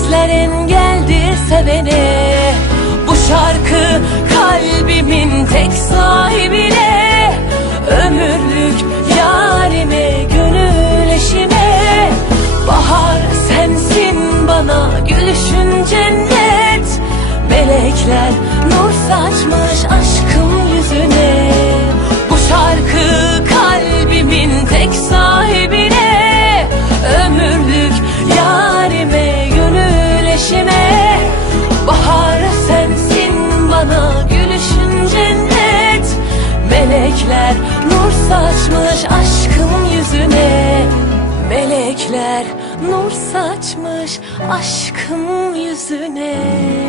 denizler engeldir sevene Bu şarkı kalbimin tek sahibine Ömürlük yarime, gönül eşime. Bahar sensin bana gülüşün cennet. Melekler nur saçmış aşkım Melekler nur saçmış aşkım yüzüne